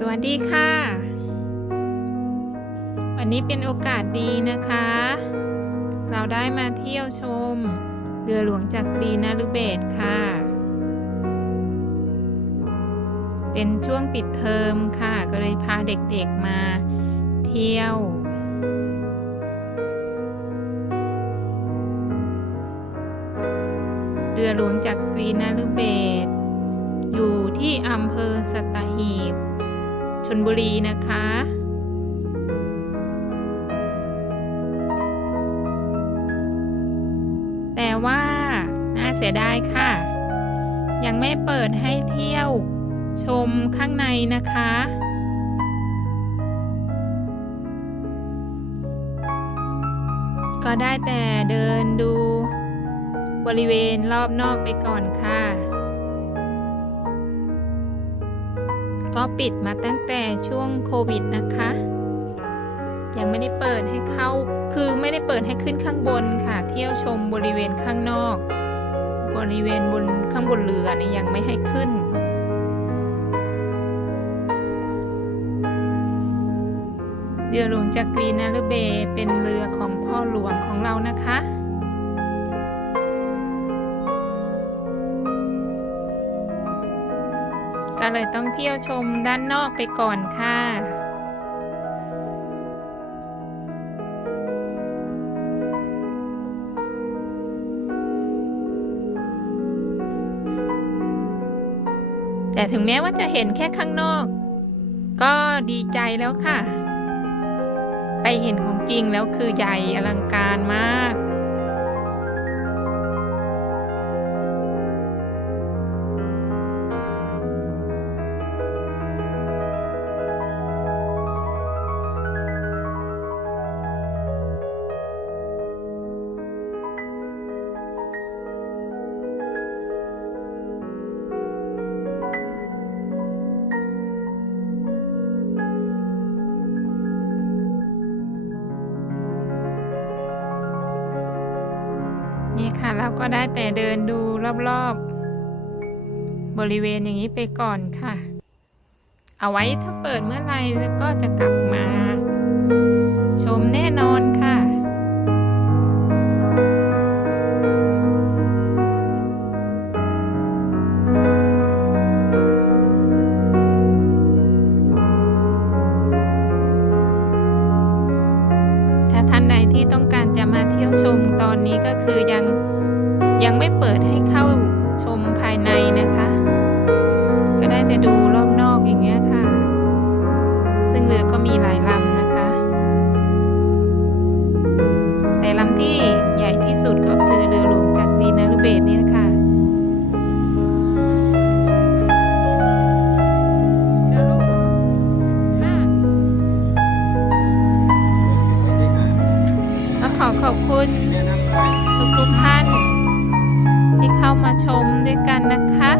สวัสดีค่ะ วันนี้เป็นโอกาสดีนะคะ เราได้มาเที่ยวชมเรือหลวงจักรีนารุเบศค่ะ เป็นช่วงปิดเทอมค่ะ ก็เลยพาเด็กๆมาเที่ยวเรือหลวงจักรีนารุเบศอยู่ที่อำเภอสัตหีบ ชนบุรีนะคะแต่ว่าน่าเสียดายค่ะ ยังไม่เปิดให้เที่ยวชมข้างในนะคะ ก็ได้แต่เดินดูบริเวณรอบนอกไปก่อนค่ะ ก็ปิดมาตั้งแต่ช่วงโควิดนะคะ ยังไม่ได้เปิดให้เข้า คือไม่ได้เปิดให้ขึ้นข้างบนค่ะ เที่ยวชมบริเวณข้างนอก บริเวณบนข้างบนเรือเนี่ยยังไม่ให้ขึ้นเรือหลวงจักรีนารุเบเป็นเรือของพ่อหลวงของเรานะคะ ก็เลยต้องเที่ยวชมด้านนอกไปก่อนค่ะแต่ถึงแม้ว่าจะเห็นแค่ข้างนอก ก็ดีใจแล้วค่ะ ไปเห็นของจริงแล้วคือใหญ่อลังการมาก นี่ค่ะเราก็ได้แต่เดินดูรอบๆ บริเวณอย่างนี้ไปก่อนค่ะ เอาไว้ถ้าเปิดเมื่อไหร่แล้วก็จะกลับมา ชมแน่นอนค่ะถ้าท่านใดที่ต้อง มาเที่ยวชมตอนนี้ก็คือยังยังไม่เปิดให้เข้า ขอบคุณทุกๆท่าน ที่เข้ามาชมด้วยกันนะคะ